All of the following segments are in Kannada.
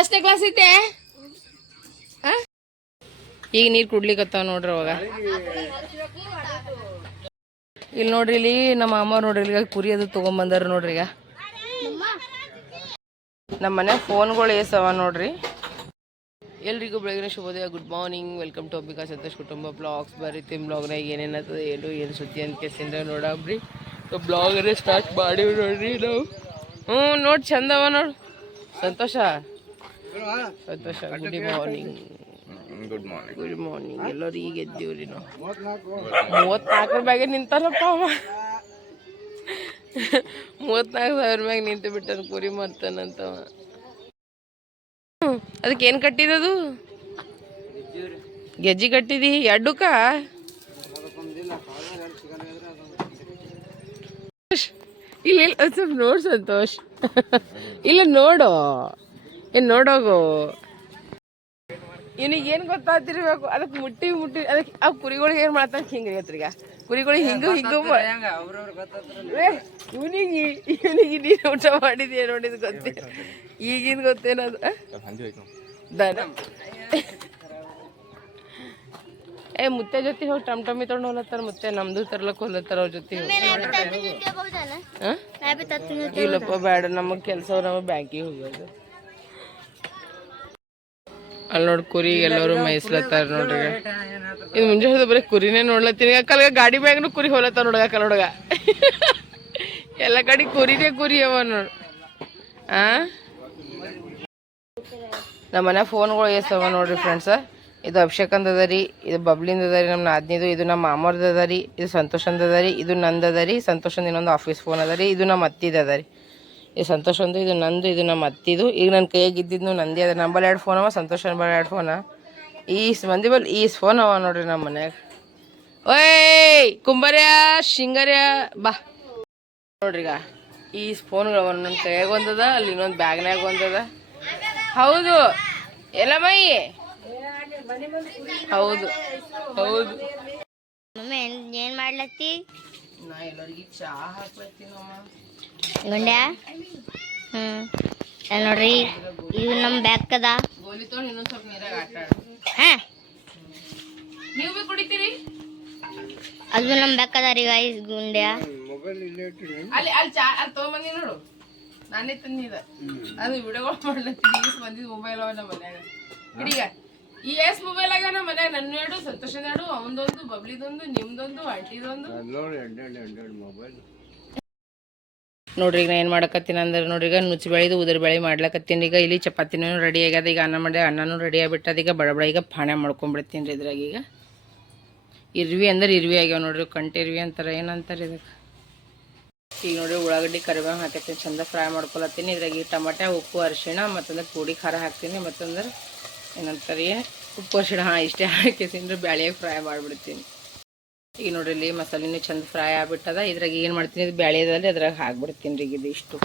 ಎಷ್ಟನೇ ಕ್ಲಾಸ್ ಐತೆ? ಈಗ ನೀರು ಕುಡ್ಲಿಕತ್ತಾವ ನೋಡ್ರಿ ಅವಾಗ. ಇಲ್ಲಿ ನೋಡ್ರಿ ಇಲ್ಲಿ ನಮ್ಮ ಅಮ್ಮ ನೋಡ್ರಿ ಈಗ ಕುರಿ ಅದು ತೊಗೊಂಬಂದಾರ ನೋಡ್ರಿ ಈಗ. ನಮ್ಮ ಮನೆ ಫೋನ್ಗಳು ಏಸವ ನೋಡ್ರಿ. ಎಲ್ರಿಗೂ ಬೆಳಗಿನ ಶುಭೋದಯ good morning. Welcome to Ambika Santosh ಕುಟುಂಬ ಬ್ಲಾಗ್ಸ್. ಬರೀತಿ ಬ್ಲಾಗ್ನಾಗ ಏನೇನಾಗ್ತದೆ ಏನು ಏನು ಸುದ್ದಿ ಅಂತ ಕೇಸಿಂದ ನೋಡಬ್ರಿ. ಬ್ಲಾಗರೇ ಸ್ಟಾರ್ಟ್ ಮಾಡಿ ನೋಡ್ರಿ ನಾವು. ಹ್ಞೂ ನೋಡಿ ಚಂದವ ನೋಡು. ಸಂತೋಷ? ಸಂತೋಷ good morning good morning good morning ಎಲ್ಲರೂ ಈಗ ಎದ್ದೀವ್ರಿ ನಾವು. ಮೂವತ್ನಾಲ್ಕರ ಬ್ಯಾಗೆ ನಿಂತಾರಪ್ಪ ಅವ. ಮೂವತ್ನಾಲ್ಕು ಸಾವಿರ ಮ್ಯಾಗ ನಿಂತು ಬಿಟ್ಟನು ಕುರಿ ಮಾಡ್ತಾನಂತವ ಅದಕ್ಕೆ ಏನು ಕಟ್ಟಿದದು? ಗೆಜ್ಜಿ ಕಟ್ಟಿದಿ? ಎಡ್ಡುಕ? ಇಲ್ಲ ಇಲ್ಲ ಸ್ವಲ್ಪ ನೋಡು ಸಂತೋಷ್. ಇಲ್ಲ ನೋಡು. ಏನು ನೋಡೋಗು. ಇವನಿಗೆ ಏನು ಗೊತ್ತಾಗ್ತಿರ್ಬೇಕು ಅದಕ್ಕೆ ಮುಟ್ಟಿ ಮುಟ್ಟಿ ಅದಕ್ಕೆ ಆ ಕುರಿಗಳಿಗೆ ಏನು ಮಾಡ್ತಾನೆ ಹಿಂಗೆ ಈಗ ಕುರಿಗಳಿಗೆ ಹಿಂಗು ಹಿಂಗು ಇವನಿಗೆ ಇವನಿಗೆ ನೀನು ಊಟ ಏನು ನೋಡಿದ್ ಗೊತ್ತೇ? ಈಗಿನ ಗೊತ್ತೇನದು? ದನ. ಏ ಮುತ್ತೆ ಜೊತೆ ಹೋಗಿ ಟಮ್ ಟಮಿ ತೊಗೊಂಡು ಹೋಲತ್ತಾರ ಮುತ್ತೆ? ನಮ್ದು ತರ್ಲಕ್ ಹೋಲತ್ತಾರ ಅವ್ರ ಜೊತೆ? ಇಲ್ಲಪ್ಪ ಬೇಡ ನಮಗೆ ಕೆಲಸ ನಮಗೆ ಬ್ಯಾಂಕಿಗೆ ಹೋಗೋದು ಅಲ್ಲಿ ನೋಡಿ ಕುರಿ ಎಲ್ಲರೂ ಮೇಯಿಸ್ಲತ್ತಾರ ನೋಡ್ರಿ. ಇದು ಮುಂಜಾನೆ ಬರೀ ಕುರಿನೇ ನೋಡ್ಲತ್ತೀನಿ. ಅಕ್ಕಲ್ಗ ಗಾಡಿ ಮ್ಯಾಗನು ಕುರಿ ಹೋಲತ್ತಾರ ನೋಡಗ ಅಕ್ಕ ನೋಡಗ? ಎಲ್ಲ ಕಡೆ ಕುರಿನೇ ಕುರಿ ಅವ ನೋಡ್. ಆ? ನಮ್ಮ ಮನೆ ಫೋನ್ಗಳು ಎಸ್ತವ ನೋಡ್ರಿ ಫ್ರೆಂಡ್ಸ್ ಇದು ಅಭಿಷೇಕ್ ಅಂದ ರೀ ಇದು ಬಬ್ಲಿಂದ ಅದ ರೀ ನಮ್ಮ ನಾದ್ನಿದು ಇದು ನಮ್ಮ ಮಾಮರ್ದು ಅದ ರೀ ಇದು ಸಂತೋಷಂದ ಅಂದ ಅದ ರೀ ಇದು ನಂದು ಅದ ರೀ ಸಂತೋಷದ ಇನ್ನೊಂದು ಆಫೀಸ್ ಫೋನ್ ಅದ ರೀ ಇದು ನಮ್ಮ ಅತ್ತಿದ ಅದ ರೀ. ಇದು ಸಂತೋಷ ಒಂದು ಇದು ನಂದು ಇದು ನಮ್ಮ ಅತ್ತಿದು. ಈಗ ನನ್ನ ಕೈಯಾಗ ಇದ್ದಿದ್ದು ನಂದಿ ಅದ. ನಂಬಲ್ಲಿ ಎರಡು ಫೋನವ ಸಂತೋಷ ನಂಬಲ್ ನಂಬಲ್ಲಿ ಎರಡು ಫೋನ ಈ ಮಂದಿ ಬಲ್ ಈ ಫೋನ್ ಅವ ನೋಡ್ರಿ ನಮ್ಮ ಮನ್ಯಾಗ. ಓಯ್ ಕುಂಬರ್ಯ ಶಿಂಗರ್ಯ ಬಾ. ನೋಡ್ರಿ ಈಗ ಈ ಫೋನ್ಗಳು ನನ್ನ ಕೈಯಾಗ ಒಂದದ ಅಲ್ಲಿ ಇನ್ನೊಂದು ಬ್ಯಾಗ್ನಾಗ ಒಂದದ. ಹೌದು. ಎಲ್ಲ ಮೈ? ಹೌದು. ಹೌದು. ಮಮ್ಮಿ ಏನ್ ಏನ್ ಮಾಡ್ಲತ್ತಿ? ನಾ ಎಲ್ಲರಿಗೆ ಚಹಾ ಹಾಕ್ಲತ್ತೀನಮ್ಮ. ಗುಂಡ್ಯಾ? ಹ್ಮ್. ಅಲ್ಲ್ ನೋಡ್ರಿ ಇದು ನಮ್ ಬ್ಯಾಕ್ ಅದ ಗೋಲಿ ತೊಗೊಂಡು ಇನ್ನೊಂದು ಸ್ವಲ್ಪ ನೀರಾಗ ಆಟ ಆಡು. ಹಾ. ನೀವು ಭೀ ಕುಡಿತೀರಿ ಅದು ನಮ್ ಬ್ಯಾಕ್ ಅದ ರೀ ಗಾಯ್ಸ್ ಗುಂಡ್ಯಾ. ಅಲ್ಲಿ ಅಲ್ಲಿ ಚಾ ಅಲ್ಲಿ ತೊಗೊಂಬಂದಿ ನೋಡು. ನಾನೇ ತಂದಿದ ಅದು ವಿಡಿಯೋಗಳು ಮಾಡ್ಲತ್ತೀನಿ ಈಸ್ ಬಂದಿದ್ದು ಮೊಬೈಲ್ ಅವ ನಮ್ಮ ಮನ್ಯಾಗ. ಹಿಡೀಗ. ಈ ಎಸ್ ಮೊಬೈಲ್ ಆಗ ನಮ್ಮ ಮನ್ಯಾಗ. ನನ್ನ ಎರಡು ಸಂತೋಷದ ಎರಡು ಅವನದೊಂದು ಬಬ್ಲಿದೊಂದು ನಿಮ್ದೊಂದು ಆಂಟಿದೊಂದು. ನೋಡ್ರಿ ಈಗ ಏನು ಮಾಡಕತ್ತೀನಿ ಅಂದ್ರೆ ನೋಡ್ರಿ ಈಗ ನುಚ್ಚಿ ಬೆಳೆದು ಉದುರು ಬೆಳೆ ಮಾಡ್ಲಕತ್ತೀನಿ. ಈಗ ಇಲ್ಲಿ ಚಪಾತಿನೂ ರೆಡಿ ಆಗ್ಯದ. ಈಗ ಅನ್ನ ಮಾಡಿ ಅನ್ನನೂ ರೆಡಿ ಆಗಿಬಿಟ್ಟದ. ಈಗ ಬಡಬಡ ಬಡ ಈಗ ಫಾಣೆ ಮಾಡ್ಕೊಂಬಿಡ್ತೀನಿ ರೀ ಇದ್ರಾಗ ಈಗ. ಇರ್ವಿ ಅಂದ್ರೆ ಇರ್ವಿ ಆಗ್ಯಾವ ನೋಡ್ರಿ. ಕಂಟಿ ಇರ್ವಿ ಅಂತಾರೆ ಏನಂತಾರೆ ಇದಕ್ಕೆ? ಈಗ ನೋಡಿ ಉಳ್ಳಾಗಡ್ಡಿ ಕರಿಬೇವು ಹಾಕತ್ತೀನಿ. ಚಂದ ಫ್ರೈ ಮಾಡ್ಕೊಳತ್ತೀನಿ. ಇದ್ರಾಗ ಈ ಟಮಾಟೆ, ಉಪ್ಪು, ಅರಿಶಿಣ, ಮತ್ತಂದ್ರೆ ಪುಡಿ ಖಾರ ಹಾಕ್ತೀನಿ. ಮತ್ತಂದ್ರೆ ಏನಂತಾರೆ ಉಪ್ಪು, ಅರಿಶಿಣ. ಹಾಂ, ಇಷ್ಟೇ ಹಾಕಿಸಿಂದ್ರೆ ಬ್ಯಾಳೆ ಫ್ರೈ ಮಾಡಿಬಿಡ್ತೀನಿ. ಈಗ ನೋಡ್ರಿ ಇಲ್ಲಿ ಮಸಾಲೆನೂ ಚಂದ ಫ್ರೈ ಆಗ್ಬಿಟ್ಟದ. ಇದ್ರಾಗ ಏನು ಮಾಡ್ತೀನಿ ಇದು ಬೆಳೆಯದಲ್ಲಿ ಅದ್ರಾಗ ಹಾಕ್ಬಿಡ್ತೀನಿ ರೀ ಇದು ಇಷ್ಟು.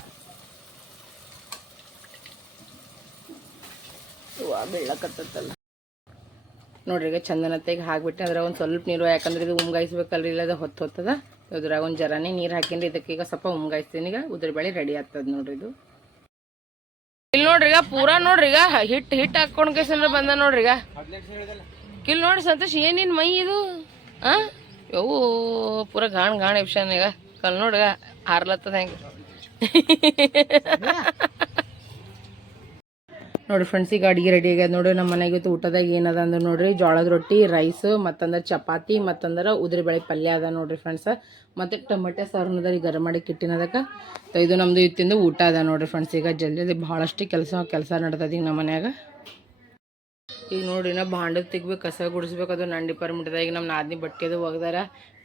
ಬೆಳ್ಳಕತ್ತಲ್ಲ ನೋಡ್ರಿ ಈಗ ಚಂದನತೆಗೆ ಹಾಕ್ಬಿಟ್ಟು. ಅದ್ರಾಗ ಒಂದು ಸ್ವಲ್ಪ ನೀರು ಯಾಕಂದ್ರೆ ಇದು ಉಮ್ಗಾಯಿಸ್ಬೇಕಲ್ರಿ ಇಲ್ಲ ಅದು ಹೊತ್ತು ಹೊತ್ತದ. ಇದ್ರಾಗ ಒಂದು ಜರಾನೇ ನೀರು ಹಾಕಿನ್ರಿ. ಇದಕ್ಕೆ ಈಗ ಸ್ವಲ್ಪ ಉಮ್ಗಾಯಿಸ್ತೀನಿ. ಈಗ ಉದ್ರ ಬೆಳೆ ರೆಡಿ ಆಗ್ತದ ನೋಡ್ರಿ ಇದು. ಇಲ್ಲಿ ನೋಡ್ರಿ ಈಗ ಪೂರಾ ನೋಡ್ರಿ ಈಗ ಹಿಟ್ಟು ಹಿಟ್ಟು ಹಾಕೊಂಡ್ ಕೇಸಂದ್ರೆ ಬಂದ ನೋಡ್ರಿ ಈಗ. ಇಲ್ಲಿ ನೋಡ್ರಿ ಸಂತೋಷ್ ಏನೇನು ಮೈ ಇದು? ಆ? ಯವು ಪೂರ ಗಾಣ ಗಾಣ ಎಪ್ಷನ್ ಈಗ. ಕಲ್ ನೋಡ್ಗ ಈಗ ಹಾರ್ಲತ್ತದ ಹೆಂಗೆ. ನೋಡಿ ಫ್ರೆಂಡ್ಸ್ ಈಗ ಅಡುಗೆ ರೆಡಿ ಆಗ್ಯದ ನೋಡ್ರಿ ನಮ್ಮ ಮನೆಗೆ ಊಟದಾಗ ಏನದ ಅಂದ್ರೆ ನೋಡ್ರಿ, ಜೋಳದ ರೊಟ್ಟಿ ರೈಸ್ ಮತ್ತಂದ್ರೆ ಚಪಾತಿ, ಮತ್ತಂದ್ರೆ ಉದ್ರಿ ಪಲ್ಯ ಅದ ನೋಡ್ರಿ ಫ್ರೆಂಡ್ಸ್ ಮತ್ತು ಟೊಮೆಟೊ ಸಾರನದ ರೀ ಗರಂ ಮಾಡಿ ಕಿಟ್ಟಿನದಕ್ಕೆ. ಇದು ನಮ್ಮದು ಇತ್ತಿಂದ ಊಟ ಅದ ನೋಡ್ರಿ ಫ್ರೆಂಡ್ಸ್ ಈಗ ಜಲ್ದಿ ಜಲ್ದಿ ಭಾಳಷ್ಟು ಕೆಲಸ ಕೆಲಸ ನಡ್ದದ ಈಗ ನಮ್ಮ ಮನ್ಯಾಗ. ಈಗ ನೋಡ್ರಿ ನಾ ಭಾಂಡದ ತೆಗ್ಬೇಕು, ಕಸ ಗುಡಿಸ್ಬೇಕು, ಅದು ನನ್ನ ಡಿಪಾರ್ಟ್ಮೆಂಟ್ದಾಗ ಈಗ ನಮ್ಮ ನಾದಿನಿ ಬಟ್ಟೆ ಅದು ಒಗ್ದಾರ.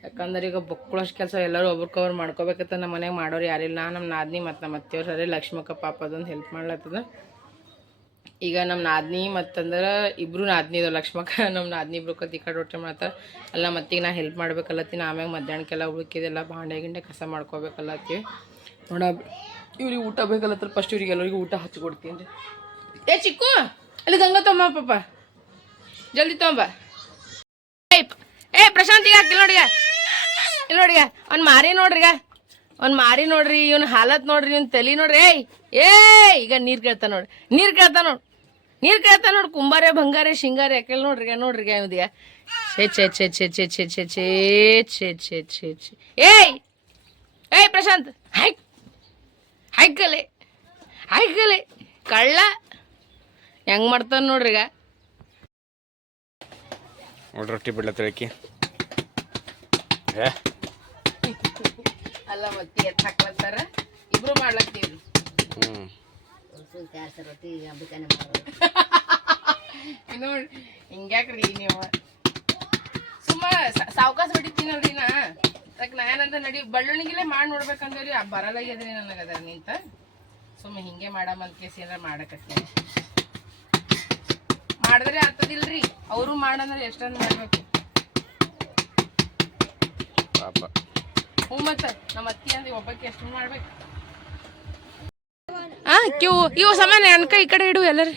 ಯಾಕಂದ್ರೆ ಈಗ ಬೊಕ್ಕಳಷ್ಟು ಕೆಲಸ ಎಲ್ಲರೂ ಒಬ್ರಿಗೊಬ್ರು ಮಾಡ್ಕೋಬೇಕಂತ ನಮ್ಮ ಮನೆಗೆ ಮಾಡೋರು ಯಾರಿಲ್ಲ ನಮ್ಮ ನಾದಿನಿ ಮತ್ತು ನಮ್ಮ ಅತ್ತೆಯವ್ರು ಸರಿ ಲಕ್ಷ್ಮಕ್ಕ ಪಾಪ ಅದೊಂದು ಹೆಲ್ಪ್ ಮಾಡ್ಲತ್ತದ. ಈಗ ನಮ್ಮ ನಾದಿನಿ ಮತ್ತಂದ್ರೆ ಇಬ್ರು ನಾದಿನಿ ಇದಾವೆ ಲಕ್ಷ್ಮಕ್ಕ ನಮ್ಮ ನಾದಿನಿ ಇಬ್ರು ಕತ್ತಿ ಕಡೆ ರೊಟ್ಟಿ ಮಾಡ್ತಾರೆ. ಅಲ್ಲ, ಮತ್ತೀಗ ನಾ ಹೆಲ್ಪ್ ಮಾಡ್ಬೇಕಲ್ಲತ್ತೀನಿ ಆಮ್ಯಾಗ ಮಧ್ಯಾಹ್ನಕ್ಕೆಲ್ಲ ಉಳುಕಿದೆಲ್ಲ ಭಾಂಡೆ ಗಿಂಡೆ ಕಸ ಮಾಡ್ಕೋಬೇಕಲ್ಲತ್ತೀವಿ. ನೋಡ, ಇವ್ರಿಗೆ ಊಟ ಬೇಕಲ್ಲತ್ರ. ಫಸ್ಟ್ ಇವ್ರಿಗೆ ಎಲ್ಲರಿಗೂ ಊಟ ಹಚ್ಕೊಡ್ತೀನಿ ರೀ. ಏ, ಚಿಕ್ಕು! ಅಲ್ಲಿ ಗಂಗಾ ತಮ್ಮ ಪಾಪ ಜಲ್ದಿ ತಗೊಂಬ ಏ ಪ್ರಶಾಂತ್ ಈಗ ಇಲ್ಲಿ ನೋಡಿಗ ಇಲ್ಲಿ ನೋಡಿಗ ಅವ್ನು ಮಾರಿ ನೋಡ್ರಿಗ ಅವ್ನು ಮಾರಿ ನೋಡ್ರಿ ಇವ್ನ ಹಾಲತ್ ನೋಡ್ರಿ ಇವ್ನ ತಲೆ ನೋಡ್ರಿ ಏಯ್ ಏಯ್ ಈಗ ನೀರ್ ಕೇಳ್ತಾ ನೋಡಿ ನೀರ್ ಕೇಳ್ತಾ ನೋಡಿ ನೀರು ಕೇಳ್ತಾ ನೋಡಿ ಕುಂಬಾರೆ ಬಂಗಾರೆ ಶಿಂಗಾರೆ ಯಾಕೆಲ್ಲ ನೋಡ್ರಿಗ ಈಗ ನೋಡ್ರಿ ಈಗ ಇವ್ದಿಗ ಛೇ ಛೇ ಛೇ ಛೇ ಛೇ ಛೇ ಛೇ ಛೇ ಛೇ ಛೇ ಛೇ ಛೇ ಏಯ್ ಏಯ್ ಪ್ರಶಾಂತ್ ಹೈಕ್ ಹಾಯ್ಕಲೆ ಹೈಕಲೆ ಕಳ್ಳ ಹೆಂಗ್ ಮಾಡ್ತಾನ ನೋಡ್ರಿ ಈಗ? ನೋಡ್ರಿ ರೊಟ್ಟಿ ಬಿಡ್ಲತ್ತಳಕಿ ತಿಳಿಕಿ ಅಲ್ಲ ಮತ್ತೆ ಎತ್ ಹಾಕ್ಲತ್ತಾರ ಇಬ್ರು ಮಾಡ್ಲತ್ತೀವಿ ಹ್ಞೂ ನೋಡಿ ಹಿಂಗ್ಯಾಕ್ರಿ ನೀವು. ಸುಮ್ಮ ಸಾವಕಾಶ ಹೊಡಿತೀನಲ್ರಿ ನಾ. ಅದಕ್ಕೆ ನಾ ಏನಂತ ನಡಿ ಬಳ್ಳುಳ್ಳಿಗಿಲೆ ಮಾಡಿ ನೋಡ್ಬೇಕಂದ್ರಿ ಬರಲಾಗ್ಯದ್ರಿ ನನಗೆ ಅದ್ರ ನಿಂತ. ಸುಮ್ಮ ಹಿಂಗೆ ಮಾಡಮ್ಮ ಅಂತ ಕೇಸ್ ಏನಾರ ಮಾಡಕತ್ತೀನಿ. ಮಾಡಿದ್ರೆ ಆಗ್ತದಿಲ್ರಿ. ಅವರು ಮಾಡಂದ್ರೆ ಎಷ್ಟೊಂದು ಮಾಡ್ಬೇಕು. ಪಾಪ. ಹ್ಞೂ ಮತ್ತೆ ನಮ್ಮ ಅತ್ತಿ ಅಂದ್ರೆ ಒಬ್ಬಕ್ಕೆ ಎಷ್ಟು ಮಾಡ್ಬೇಕು. ಆ ಕ್ಯೂ ಇವು ಸಮಾನ ಅನ್ಕ ಈ ಕಡೆ ಇಡು ಎಲ್ಲರಿ.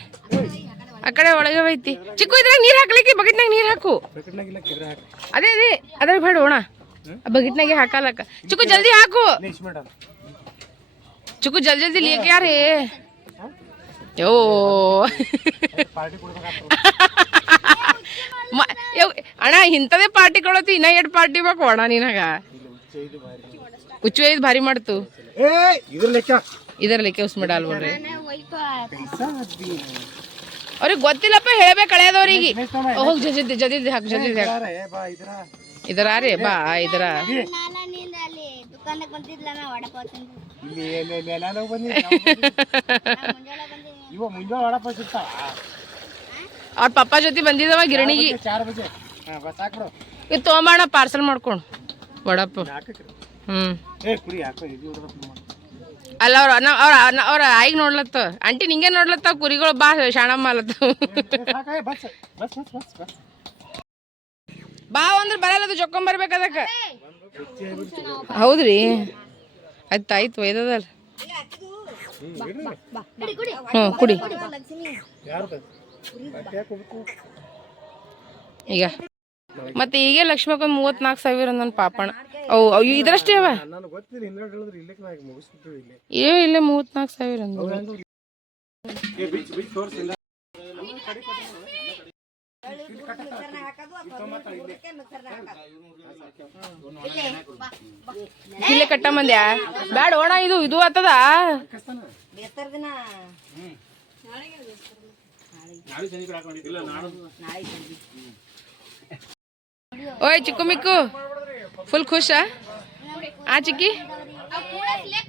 ಆ ಕಡೆ ಒಳಗೆ ಐತಿ ಚಿಕ್ಕು ಇದ್ರಾಗ ನೀರು ಹಾಕ್ಲಿಕ್ಕೆ ಬಕೆಟ್ನಾಗ ನೀರು ಹಾಕು. ಅದೇ ಅದೇ ಅದ್ರ ಬೇಡ ಆ ಬಕೆಟ್ನಾಗೆ ಹಾಕಲಕ್ಕ. ಚಿಕ್ಕು ಜಲ್ದಿ ಹಾಕು. ಚಿಕ್ಕು ಜಲ್ದಿ ಜಲ್ದಿ ಲೀಕ್ ಯಾರೇ ಅಣ್ಣ ಇಂಥದೇ ಪಾರ್ಟಿ ಕೊಡತಿ ಇನ್ನ ಎರಡು ಪಾರ್ಟಿ ಬೇಕು ಅಣ್ಣ ನಿನಗ ಹುಚ್ಚು ಐದು ಭಾರಿ ಮಾಡ್ತು ಏ ಇದ್ರ ಲೆಕ್ಕ ಇದರ ಲೆಕ್ಕ ಯೂಸ್ ಮಾಡಲ್ ಬಿಡ್ರಿ ಅವ್ರಿಗೆ ಗೊತ್ತಿಲ್ಲಪ್ಪ ಹೇಳ್ಬೇಕು ಕಳೆಯದವ್ರಿಗೆ ಹೋಗಿ ಜಲ್ದಿ ಜಲ್ದಿ ಹಾಕು ಜಲ್ದಿ ಹಾಕು ಏ ಬಾ ಇದ್ರ ಇದರ ರೀ ಬಾ ಇದರ ಇಲ್ಲಿ ಎಲ್ಲಾನು ಬಂದಿನಿ ಇವ ಮುಂಜಾನೆ ವಡಪ ಸಿಗ್ತಾವ ಅವ್ರ ಪಪ್ಪ ಜೊತೆ ಬಂದಿದ್ದವ ಗಿರಣಿಗೆ. ಚಾರ್ ಬಜೆ. ಹಾ ಬಸ್ ಹಾಕ್ಬಿಡು. ಇದು ತೊಗೊಂಬಾಣ ಪಾರ್ಸಲ್ ಮಾಡ್ಕೊಂಡು. ವಡಪ್ಪ ಹ್ಮ್. ಏ ಕುಡಿ ಹಾಕೋ ಇದು ಹೊಡ್ದಪ್ಪ ಅಲ್ಲ ಅವ್ರ ಅವ್ರ ಅವ್ರ ಆಯಿಗೆ ನೋಡ್ಲತ್ತ. ಆಂಟಿ ನಿಂಗೆ ನೋಡ್ಲತ್ತ ಕುರಿಗಳು ಬಾ ಶಾಣಮ್ಮ ಅಲ್ಲತ್ತ. ಸಾಕ ಏ ಬಸ್ ಬಸ್ ಬಸ್ ಬಸ್ ಬಸ್. ಬಾ ಅಂದ್ರೆ ಬರಲ್ಲ ಅದು ಜೊಕ್ಕೊಂಬರ್ಬೇಕು ಅದಕ್ಕೆ. ಹೌದ್ರಿ. ಆಯ್ತು ಆಯ್ತು, ಒಯ್ದದಲ್ಲ. ಹ್ಞೂ, ಕುಡಿ. ಈಗ. ಮತ್ತೆ ಈಗ ಲಕ್ಷ್ಮಕ್ಕ ಮೂವತ್ನಾಲ್ಕು ಸಾವಿರ ನನ್ನ ಪಾಪಣ ಅವು ಅವು ಇದರಷ್ಟೇ ಅವ? ಏ, ಇಲ್ಲೇ ಮೂವತ್ನಾಲ್ಕು ಸಾವಿರ ಅಂದ್ರು ಇಲ್ಲೇ ಕಟ್ಟ ಮಂದ್ಯಾ? ಬ್ಯಾಡ, ಓಣ, ಇದು ಇದು ಆತದ ಓಯ್, ಚಿಕ್ಕು ಮಿಕ್ಕು. ಫುಲ್ ಖುಷ? ಆ, ಚಿಕ್ಕಿ?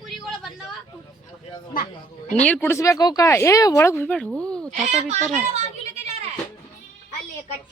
ಕುರಿಗಳು ಬಂದವ ನೀರ್ ಕುಡಿಸ್ಬೇಕು ಅವಕ್ಕ ಏ, ಒಳಗ್ ಹೋಗ್ಬೇಡ. ಓ, ತಾತ ಬೀತಾರ. ಅಲ್ಲಿ ಕಟ್ಟ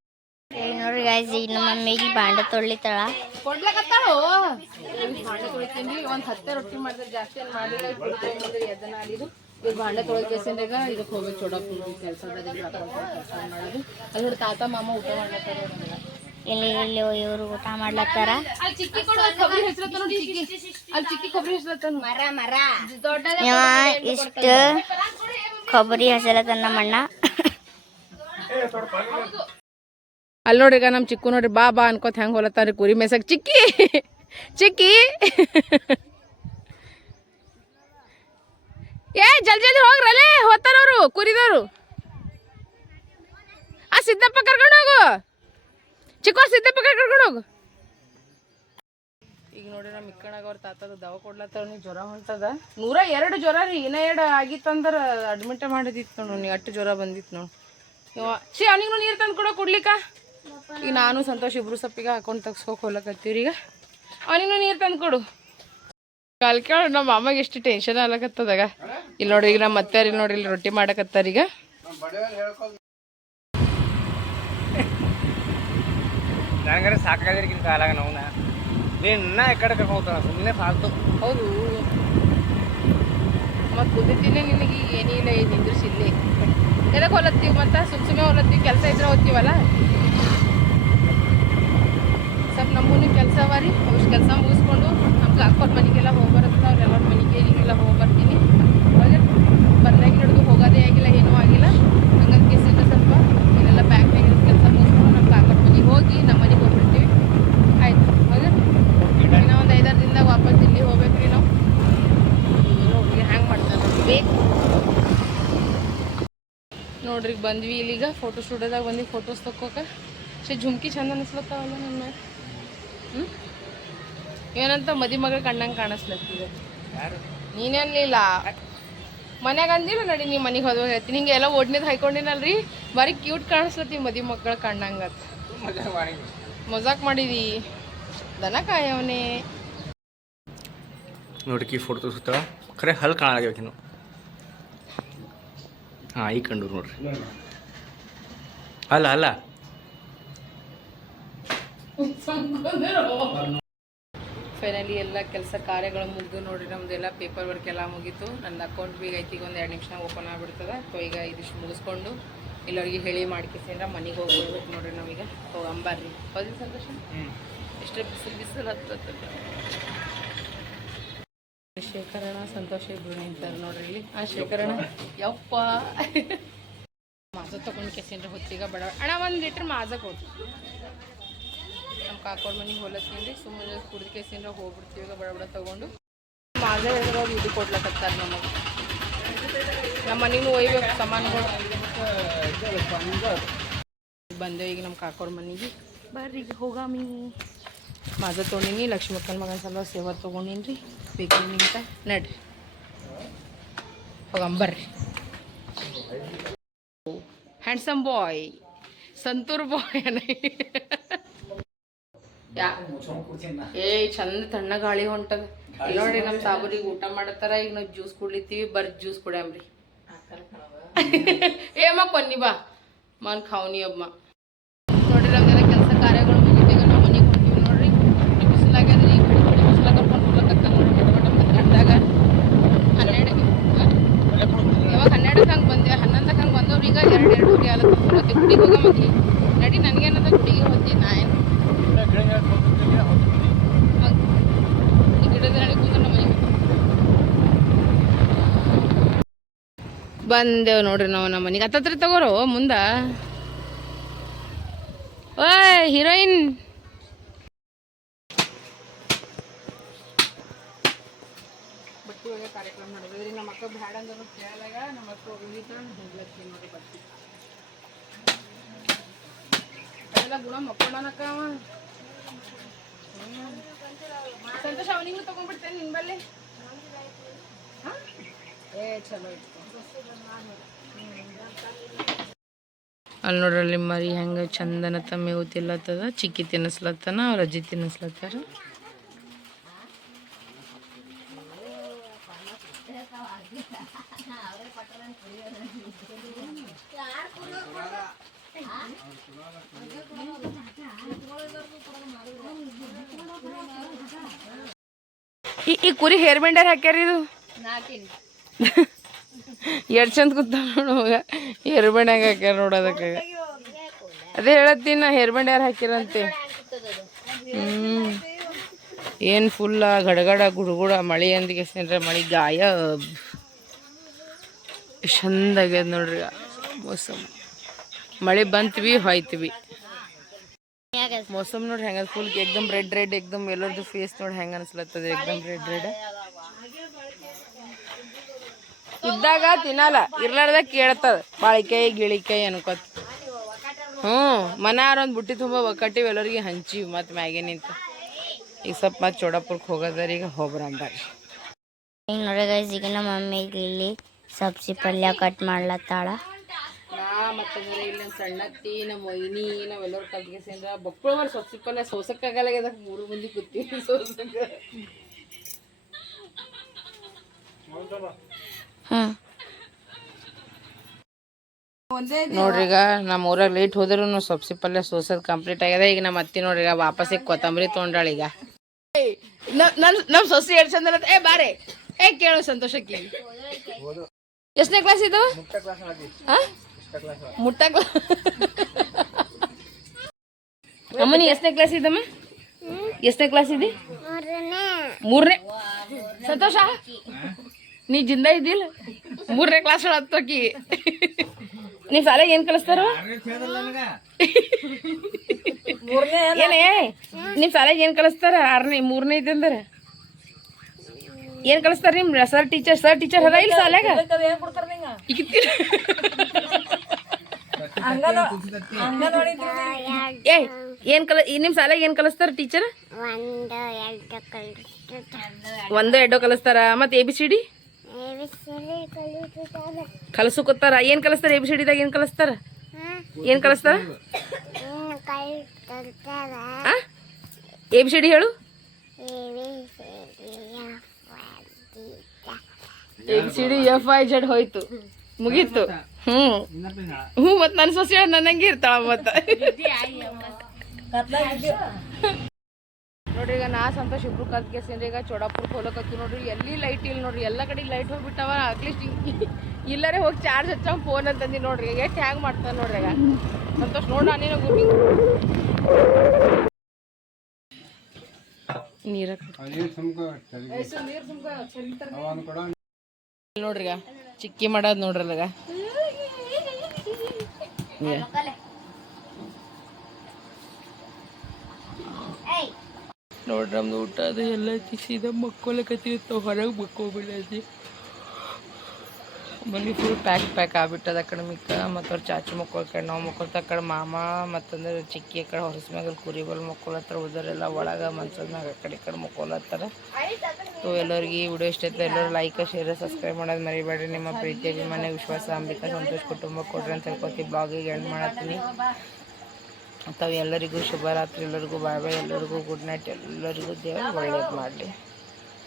ನೋಡ್ರಿ ಗಾಯ್ಸ್ ಈಗ ನಮ್ಮ ಮಮ್ಮಿಗೆ ಬಾಂಡೆ ತೊಳಿತಾಳ ಕೊಡ್ಲಕತ್ತಾಳು? ತೊಳಿತೀನಿ. ಒಂದ್ ಹತ್ತೆ ರೊಟ್ಟಿ ಮಾಡಿದ್ರೆ ಜಾಸ್ತಿ ಏನ್ ಮಾಡಿಲ್ಲ. ಎದನ ಇದು ಈಗ ಭಾಂಡೆ ತೊಳೆದ ಕೇಸಿಂದಾಗ ಇದಕ್ಕೆ ಹೋಗಿ ಕೆಲಸದಾಗ ಕೆಲಸ ಮಾಡೋದು. ಅಲ್ಲಿ ನೋಡಿ ತಾತ ಮಾಮ ಊಟ ಮಾಡ್ಲತ್ತಾರ ಇಲ್ಲಿ ಇಲ್ಲಿ ಇವರು ಊಟ ಮಾಡ್ಲತ್ತಾರ? ಅಲ್ಲಿ ಚಿಕ್ಕಿ ಕೊಡು ಅಲ್ಲಿ ಕೊಬ್ಬರಿ ಹೆಸರತ್ತ ನೋಡಿ ಚಿಕ್ಕಿ. ಅಲ್ಲಿ ಚಿಕ್ಕಿ ಕೊಬ್ಬರಿ ಹೆಸರತ್ತ ಮರ ಮರ. ದೊಡ್ಡ ಇವ ಇಷ್ಟು ಕೊಬ್ಬರಿ ಹಸಲತ್ತ ನಮ್ಮಣ್ಣ. ಅಲ್ಲಿ ನೋಡ್ರಿ ನಮ್ಮ ಚಿಕ್ಕು ನೋಡ್ರಿ, ಬಾ ಬಾ, ಅನ್ಕೋತ ಹೆಂಗೆ ಹೊಲತ್ತಾರ ಕುರಿ ಮೇಸಕ್ ಚಿಕ್ಕಿ ಚಿಕ್ಕಿ. ಏ, ಜಲ್ದಿ ಜಲ್ದಿ ಹೋಗ್ರಲ್ಲೇ ಹೋಗ್ತಾರವ್ರು ಕುರಿದವರು. ಆ, ಸಿದ್ದಪ್ಪ ಕರ್ಕೊಂಡು ಹೋಗು. ಚಿಕ್ಕೋ ಸಿದ್ದಪ್ಪ ಕರ್ಕೊಂಡು ಹೋಗು. ಈಗ ನೋಡಿ ನಮ್ಮ ಇಕ್ಕಣಾಗ ಅವ್ರ ತಾತದ ದವ ಕೊಡ್ಲತ್ತಾರ ನೀವು ಜ್ವರ ಹೊಂಟದ. ನೂರ ಎರಡು ಜ್ವರ ರೀ, ಇನ್ನ ಎರಡು ಆಗಿತ್ತಂದ್ರ ಅಡ್ಮಿಟ್ ಮಾಡಿದಿತ್ತು ನೋಡಿ ನೀ ಅಷ್ಟು ಜ್ವರ ಬಂದಿತ್ತು ನೋಡಿ. ಚಿ ಅವನಿಗೂ ನೀರು ತಂದು ಕೊಡೋ ಕುಡ್ಲಿಕ್ಕ? ಈಗ ನಾನು ಸಂತೋಷ ಇಬ್ರು ಸಪ್ಪಿಗೆ ಹಾಕೊಂಡು ತಗ್ಸ್ಕೋಕ್ ಹೋಗ್ಲಕತ್ತೀವ್ರಿ ಈಗ. ಅವನಿಗೂ ನೀರು ತಂದು ಕೊಡು. ಕಾಲ್ ಕೇಳು ನಮ್ಮ ಅಮ್ಮಗೆ ಎಷ್ಟು ಟೆನ್ಷನ್ ಆಗ್ಲಕತ್ತದಾಗ ಇಲ್ಲಿ ನೋಡ್ರಿ ಈಗ ನಮ್ಮ ಮತ್ತೆ ನೋಡ್ರಿ ಇಲ್ಲಿ ರೊಟ್ಟಿ ಮಾಡಕತ್ತಾರ ಈಗ. ನನಗರೆ ಸಾಕಾಗಿರ್ಕಿನ ಕಾಲಾಗ ನಾವು ನೀನು ಇನ್ನ ಈ ಕಡೆ ಕರ್ಕೊಂಡು ಹೋಗ್ತಾನ ಸುಮ್ಮನೆ ಫಾಲ್ತು. ಹೌದು. ಮತ್ತು ಕುದಿತೀನಿ ನಿನಗೆ ಏನಿಲ್ಲ ಏನಿದ್ರು ಸಿಲ್ಲಿ ಎದಕ್ಕೆ ಹೊಲತ್ತೀವಿ ಮತ್ತು? ಸುಮ್ಮ ಸುಮ್ಮನೆ ಹೊಲತ್ತೀವಿ ಕೆಲಸ ಇದ್ರೆ ಹೋಗ್ತೀವಲ್ಲ? ಸ್ವಲ್ಪ ನಮ್ಮೂನು ಕೆಲಸ ಅವ ರೀ, ಅವ್ರ ಕೆಲಸ ಮುಗಿಸ್ಕೊಂಡು ನಮ್ಗೆ ಅಕ್ಕೋರ್ ಮನೆಗೆಲ್ಲ ಹೋಗಿ ಬರುತ್ತೆ ಅವ್ರೆಲ್ಲರ ಮನೆಗೆ ಈಗೆಲ್ಲ ಹೋಗಿ ಬರ್ತೀನಿ ಅವಾಗ ಬಂದಾಗ ಹಿಡಿದು ಹೋಗೋದೇ ಆಗಿಲ್ಲ ಏನೂ ಆಗಿಲ್ಲ ಹಂಗಾಗಿ ಕೇಸಿಂದ ಸ್ವಲ್ಪ ಇಲ್ಲೆಲ್ಲ ಬ್ಯಾಂಕ್ನಾಗ ಕೆಲಸ ಮುಗಿಸ್ಕೊಂಡು ನಮ್ಮ ಕಾಕೋರ್ ಮನೆಗೆ ಹೋಗಿ ನಮ್ಮ ಮನೆಗೆ ಹೋಗ್ಬಿಡ್ತೀವಿ ಆಯ್ತು ಹೌದಾ ಇನ್ನೂ ಒಂದು ಐದಾರು ದಿನದಾಗ ವಾಪಸ್ ದಿಲ್ಲಿ ಹೋಗ್ಬೇಕ್ರಿ ನಾವು ನೋಡ್ರಿ ಹ್ಯಾಂಗೆ ಮಾಡ್ತಾರೆ ನೋಡಿ ಬೇಕು ನೋಡ್ರಿ ಬಂದ್ವಿ ಇಲ್ಲಿಗ. ಫೋಟೋ ಸ್ಟುಡಿಯೋದಾಗ ಬಂದಿ ಫೋಟೋಸ್ ತಕ್ಕೋಕೆ. ಶೇ ಝುಮ್ಕಿ ಚಂದ ಅನಿಸ್ಲತ್ತಾವಲ್ಲ ನಿಮ್ಮ ಹ್ಞೂ ಏನಂತ ಮದಿ ಮಗಳ ಕಣ್ಣಂಗೆ ಕಾಣಿಸ್ಲತ್ತಿದೆ ನೀನೇನಿಲ್ಲ ಮನ್ಯಾಗ ಅಂದಿಲ್ಲ ನೋಡಿ ನೀ ಮನೆಗೆ ಹೋದಾಗ ಹೇಳ್ತೀನಿ. ಹಿಂಗೆ ಎಲ್ಲ ಒಡ್ನೇದು ಹಾಕೊಂಡಿನಲ್ರಿ ಬಾರಿ ಕ್ಯೂಟ್ ಕಾಣಿಸ್ಲತ್ತಿ ಮದಿ ಮಕ್ಕಳ ಕಣ್ಣಂಗತ್ ಮಜಾಕ್ ಮಾಡಿದಿ? ದನ ಕಾಯವನೇ. ನೋಡ್ರಿ ಫೋಟೋ ಸುತ್ತ ಖರೆ ಹಲ್ ಕಾಣಲಾಗಿನ ಹಾಂ ಈ ಕಂಡು ನೋಡ್ರಿ. ಅಲ್ಲ ಅಲ್ಲ. ಫೈನಲಿ ಎಲ್ಲ ಕೆಲಸ ಕಾರ್ಯಗಳು ಮುಗಿದು ನೋಡ್ರಿ ನಮ್ದೆಲ್ಲ ಪೇಪರ್ ವರ್ಕ್ ಎಲ್ಲ ಮುಗೀತು. ನನ್ನ ಅಕೌಂಟ್ ಬೀಗ ಐತಿ ಈಗ ಒಂದು ಎರಡು ನಿಮಿಷ ಓಪನ್ ಆಗ್ಬಿಡ್ತದೆ. ಸೊ ಈಗ ಇದಿಷ್ಟು ಮುಗಿಸ್ಕೊಂಡು ಎಲ್ಲರಿಗೆ ಹೇಳಿ ಮಾಡ್ಕೇಸಿಂದ್ರೆ ಮನೆಗೆ ಹೋಗ್ಬಿಡ್ಬೇಕು ನೋಡ್ರಿ ನಾವೀಗ. ಹೋಗಂಬರ್ರಿ ಹೌದಿಲ್ಲ ಸಂತೋಷ? ಎಷ್ಟು ಬಿಸಿಲು ಬಿಸಿಲು ಹತ್ತದ ಶೇಖರಣ ಸಂತೋಷ ಇಬ್ರು ನಿಂತಾರೆ ನೋಡ್ರಿ ಇಲ್ಲಿ. ಆ ಶೇಖರಣ ಯಪ್ಪ. ಮಾಜ ತಗೊಂಡು ಕೆಸಿನ್ರಿ ಹೊತ್ತಿಗೆ ಬಡ ಅಣ್ಣ ಒಂದು ಲೀಟ್ರ್ ಮಾಜ ಕೊಟ್ಟು ನಮ್ಮ ಕಾಕೋರ್ ಮನೆಗೆ ಹೋಲತ್ತೀನಿ ಸುಮ್ಮನೆ ಕುಡ್ದು ಕೆಸಿನ್ರ ಹೋಗ್ಬಿಡ್ತೀವಿ ಈಗ ಬಡ ಬಡ ತಗೊಂಡು. ಮಾಜ ಹೇಳಿದಾಗ ಇದು ಕೊಡ್ಲಕತ್ತಾರೆ ನಮಗೆ. ನಮ್ಮ ಮನೆಗೂ ಒಯ್ಬೇಕು ಸಾಮಾನುಗಳು. ಬಂದೇವು ಈಗ ನಮ್ಮ ಕಾಕೋರ್ ಮನೆಗೆ. ಬರ್ರಿ ಹೋಗಾಮಿ. ಮಾಜ ತೊಗೊಂಡಿನಿ ಲಕ್ಷ್ಮಕ್ಕನ ಮಗನ ಸಲ ಸೇವಾ ತೊಗೊಂಡಿನಿ ರೀ ಬೇಕ್ರಿ ನಿಂತ ನಡ್ರಿ. ಹೋಗಂಬರ್ರಿ ಹ್ಯಾಂಡ್ಸಮ್ ಬಾಯ್ ಸಂತೂರ್ ಬಾಯ್ ಯಾ. ಏ ಚಂದ ತಣ್ಣ ಗಾಳಿ ಹೊಂಟದ. ನೋಡಿ ನಮ್ಮ ಸಾಬೂರಿಗೆ ಊಟ ಮಾಡತ್ತಾರ ಈಗ ನಾವು ಜ್ಯೂಸ್ ಕುಡ್ಲಿತ್ತೀವಿ ಬರ್ದು ಜ್ಯೂಸ್ ಕುಡ್ಯಾಮ್ರಿ. ಏ ಅಮ್ಮ ಕೊನ್ನಿ ಬಾ. ಮನ್ ಖಾವ್ನಿ ಅಮ್ಮ ನೋಡ್ರಿ ನಮ್ದೆಲ್ಲ ಕೆಲಸ ಕಾರ್ಯಗಳು ಮುಗಿದೀಗ ನಾವು ಮನೆಗೆ ಹೊಂಟೀವಿ ನೋಡ್ರಿ ಬಿಸಿಲಾಗ್ಯದ್ರಿ ಬಿಡಿ ಬಿಡಿ ಬಿಸಿಲಾಗ ಕರ್ಕೊಂಡು ಹೋಗ್ಲಕತ್ತ ನೋಡ್ರಿ ಬಡ ಬಡ ಮಧ್ಯಾಹ್ನದಾಗ ಹನ್ನೆರಡು ಯಾವಾಗ ಹನ್ನೆರಡಕ್ಕೆ ಹಂಗೆ ಬಂದೆ ಹನ್ನೊಂದಕ್ಕೆ ಹಂಗೆ ಬಂದವ್ರು ಈಗ ಎರಡು ಎರಡೂವರೆ ಆಲತ್ತ ಮತ್ತೆ ಗುಡಿಗೆ ಹೋಗೋ ಮದ್ವಿ ನಡಿ ನನಗೇನದ ಗುಡಿಗೆ ಹೋಗ್ತೀನಿ ನಾ ಏನು ಈ ಗಿಡದ ನಡಿ ಕೂತ್ರೆ ನಮ್ಮ ಮನೆಗೆ ಬಂದೇವು ನೋಡ್ರಿ ನಾವು ನಮ್ಮ ಮನೆಗೆ. ಹತ್ತತ್ರ ತಗೋರು ಮುಂದ. ಓಯ್ ಹೀರೋಯಿನ್ ಅವ. ಸಂತೋಷ ಅವನಿಗೂ ತಗೊಂಡ್ಬಿಡ್ತೇನೆ ನಿನ್ ಬಲ್ಲಿ. ಹಾ? ಏ, ಚಲೋ ಇತ್ತು ಅಲ್ಲಿ ನೋಡ್ರಲ್ಲಿ ಮರಿ ಹೆಂಗೆ ಚಂದನ ಮೇವು ತಿನ್ಲತ್ತದ ಚಿಕ್ಕಿ ತಿನ್ನಿಸ್ಲತ್ತನ ಅವ್ರ ಅಜ್ಜಿ ತಿನ್ನಿಸ್ಲತ್ತಾರ. ಈ ಈ ಕುರಿ ಹೇರ್ ಬ್ಯಾಂಡರ್ ಹಾಕ್ಯಾರ ಇದು? ಎರಡು ಚಂದ ಕೂತ ನೋಡುವಾಗ ಹೇರ್ ಬ್ಯಾಂಡ್ ಹಾಕ್ಯಾರ ನೋಡೋದಕ್ಕೆ ಅದೇ ಹೇಳತ್ತೀನಿ ನಾ ಹೇರ್ ಹಾಕಿರಂತೆ ಹ್ಞೂ ಏನು ಫುಲ್ಲ ಗಡಗಡ, ಗುಡುಗುಡ, ಮಳೆ ಅಂದಿಗೆ ಸೇನ್ರೆ ಮಳೆ ಗಾಯ ಎಷ್ಟ್ ಚಂದ ಆಗ್ಯದ ನೋಡ್ರಿ. ಮೋಸಮ್. ಮಳೆ ಬಂತ್ವಿ ಹೋಯ್ತ್ವಿ ಮೋಸಮ್ ನೋಡ್ರಿ ಹೆಂಗ ಫುಲ್ ಎಕ್ದಮ್ ರೆಡ್ ರೆಡ್ ಎಕ್ದಮ್ ಎಲ್ಲರದು ಫೇಸ್ ನೋಡಿ ಹೆಂಗ ಅನ್ಸ್ಲತ್ತದ. ಎಕ್ದಮ್ ರೆಡ್ ರೆಡ್ ಇದ್ದಾಗ ತಿನ್ನಲ್ಲ. ಇರ್ಲಾರ್ದ ಕೇಳ್ತದ. ಬಾಳಿಕಾಯಿ ಗಿಳಿಕಾಯಿ ಅನ್ಕೋತ. ಹ್ಞೂ ಮನಾರ ಒಂದು ಬುಟ್ಟಿ ತುಂಬ ಒಕ್ಕಟ್ಟಿವಿ ಎಲ್ಲರಿಗೆ ಹಂಚಿವಿ ಮತ್ತು ಮ್ಯಾಗೆ ನಿಂತ. ಈಗ ಸ್ವಲ್ಪ ಮತ್ತೆ ಚೋಡಾಪುರಕ್ಕೆ ಹೋಗೋದಾರ ಈಗ ಹೋಗ್ರಂಬಾರಿ ಈಗ ನೋಡಿ ಗೈಸ್ ಈಗ ನಮ್ಮ ಮಮ್ಮಿ ಇಲ್ಲಿ ಸಬ್ಸಿ ಪಲ್ಯ ಕಟ್ ಮಾಡ್ಲತ್ತಾಳ. ನಾ ಮತ್ತಂದ್ರೆ ಇಲ್ಲಿ ನಮ್ಮ ಸಣ್ಣತ್ತಿ ನಮ್ಮ ಮೊಯ್ನಿ ನಾವೆಲ್ಲರೂ ಕಲ್ತ್ಗೆಸಿಂದ್ರ ಬಕ್ಕಳು ಮಾಡಿ ಸಬ್ಸಿ ಪಲ್ಯ ಸೋಸಕ್ಕಾಗಲ್ಲ ಅದಕ್ಕೆ ಮೂರು ಮಂದಿ ಕೂತೀವಿ ಸೋಸಕ್ಕೆ ನೋಡ್ರಿ ಈಗ ನಮ್ಮ ಊರಾಗ ಲೇಟ್ ಹೋದ್ರು ಸೊಪ್ಸಿ ಪಲ್ಯ ಸೋಸೋದ್ ಕಂಪ್ಲೀಟ್ ಆಗ್ಯದ. ಈಗ ನಮ್ಮ ಅತ್ತಿ ನೋಡ್ರಿ ಈಗ ವಾಪಸ್ ಈಗ ಕೊತ್ತಂಬರಿ ತೊಗೊಂಡಾಳ ಈಗ. ನನ್ನ ನಮ್ಮ ಸೊಸಿ ಎರಡು ಚಂದ ಏ ಬಾರೆ. ಏ ಕೇಳು ಸಂತೋಷಕ್ಕೆ. ಎಷ್ಟನೇ ಕ್ಲಾಸ್ ಇದು? ಮುಟ್ಟ ಕ್ಲಾಸ್ ಅಮ್ಮನಿ ಎಷ್ಟನೇ ಕ್ಲಾಸ್ ಇದ್ದಮ್ಮ ಎಷ್ಟನೇ ಕ್ಲಾಸ್ ಇದೆ? ಮೂರನೇ. ಸಂತೋಷ? ನೀ ಜಿಂದ ಇದ್ದಿಲ್ಲ? ಮೂರನೇ ಕ್ಲಾಸ್ ಹತ್ತೋಕಿ. ನಿಮ್ ಶಾಲೆಗೆ ಏನ್ ಕಲಿಸ್ತಾರ? ಏನೇ ನಿಮ್ ಶಾಲೆಗೆ ಏನ್ ಕಲಿಸ್ತಾರ? ಆರನೇ ಮೂರನೇ ಇದ್ದಂದ್ರ ಏನ್ ಕಲಿಸ್ತಾರ ನಿಮ್ ಸರ್ ಟೀಚರ್ ಸರ್ ಟೀಚರ್ ಅದ ಇಲ್ಲ ಶಾಲೆಗ? ಏ ಏನ್ ಕಲ ನಿಮ್ ಶಾಲೆಗೆ ಏನ್ ಕಲಿಸ್ತಾರ ಟೀಚರ್ ಒಂದು ಎರಡು ಕಲಿಸ್ತಾರೆ. ಮತ್ತೆ ಎ ಬಿ ಸಿ ಡಿ ಕಲಸುಕೊತ್ತಾರ? ಏನ್ ಕಲಿಸ್ತಾರ? ಎ ಬಿ ಸಿ ಡಿದಾಗ ಏನ್ ಕಲಿಸ್ತಾರ? ಏನ್ ಕಲಿಸ್ತಾರ? ಎಬಿ ಸಿಡಿ ಆ? ಎ ಬಿ ಸಿ ಡಿ ಹೇಳು. A B C D F I Z ಹೋಯ್ತು. ಮುಗೀತು. ಹ್ಮ್. ಹ್ಞೂ ಮತ್ ನನ್ನ ಸೊಸೆ ನನ್ನಂಗೆ ಇರ್ತಾಳ ಮತ್ತ. ನೋಡ್ರಿ ಈಗ ನಾ ಸಂತೋಷ್ ಇಬ್ರು ಕಲ್ತ್ ಕೇಸಿನ್ರಿ ಈಗ ಚೋಡಾಪುರಕ್ಕೆ ಹೋಗ್ಲಕತ್ತು ನೋಡ್ರಿ ಎಲ್ಲಿ ಲೈಟ್ ಇಲ್ಲ ನೋಡ್ರಿ ಎಲ್ಲ ಕಡೆ ಲೈಟ್ ಹೋಗ್ಬಿಟ್ಟವ ಅಟ್ಲೀಸ್ಟ್ ಇಲ್ಲರೇ ಹೋಗಿ ಚಾರ್ಜ್ ಹಚ್ಚ ಫೋನ್ ಅಂತಂದಿ ನೋಡ್ರಿ ಎಷ್ಟು ಹ್ಯಾಂಗ್ ಮಾಡ್ತಾನೆ ನೋಡ್ರಿ ಈಗ. ಸಂತೋಷ್ ನೋಡ ನೀನು ಗುಬ್ಬಿ. ನೀರ ನೋಡ್ರಿ ಈಗ ಚಿಕ್ಕಿ ಮಾಡೋದು ನೋಡ್ರಲ್ಲ ಅದಾಗ ನೋಡ್ರಿ ನಮ್ದು ಊಟ ಅದು ಎಲ್ಲ ಸೀದಾ ತಾವು ಹೊರಗೆ ಮಕ್ಕೋಬಿಡತಿ ಮನೆ ಫುಲ್ ಪ್ಯಾಕ್ ಪ್ಯಾಕ್ ಆಗ್ಬಿಟ್ಟದ ಕಡೆ ಮಿಕ್ಕ. ಮತ್ತು ಅವ್ರ ಚಾಚು ಕಡೆ, ನಾವು ಮಕ್ಕೊಳ್ತಾ ಆ ಕಡೆ ಮಾಮ, ಮತ್ತಂದ್ರೆ ಚಿಕ್ಕಿ ಆ ಕಡೆ ಹೊರಸ್ ಮ್ಯಾಗ ಕುರಿಗಳು ಮಕ್ಕೊಳತ್ತಾರ ಉದರೆಲ್ಲ ಒಳಗೆ ಮಂಚದ ಮ್ಯಾಗ ಆ ಕಡೆ ಈ ಕಡೆ ಮಕ್ಕೊಳತ್ತಾರ ಸೊ ಎಲ್ಲರಿಗೆ ವಿಡಿಯೋ ಇಷ್ಟ ಆಯ್ತು, ಎಲ್ಲರೂ ಲೈಕ್ ಶೇರ್ ಸಬ್ಸ್ಕ್ರೈಬ್ ಮಾಡೋದು ಮರಿಬೇಡ್ರಿ. ನಿಮ್ಮ ಪ್ರೀತಿ ಅಭಿಮಾನ ವಿಶ್ವಾಸ, ಅಂಬಿಕಾ, ಸಂತೋಷ ಕುಟುಂಬ ಕೊಡ್ರಿ ಅಂತ ಹೇಳ್ಕೊತೀವಿ. ಬ್ಲಾಗಿಗೆ ಎಂಡ್ ಮಾಡತ್ತೀನಿ. ತಾವು ಎಲ್ಲರಿಗೂ ಶುಭರಾತ್ರಿ ಎಲ್ಲರಿಗೂ ಬಾಯ್ ಬಾಯ್ ಎಲ್ಲರಿಗೂ ಗುಡ್ ನೈಟ್ ಎಲ್ಲರಿಗೂ ದೇವರು ಒಳ್ಳೇದು ಮಾಡಲಿ.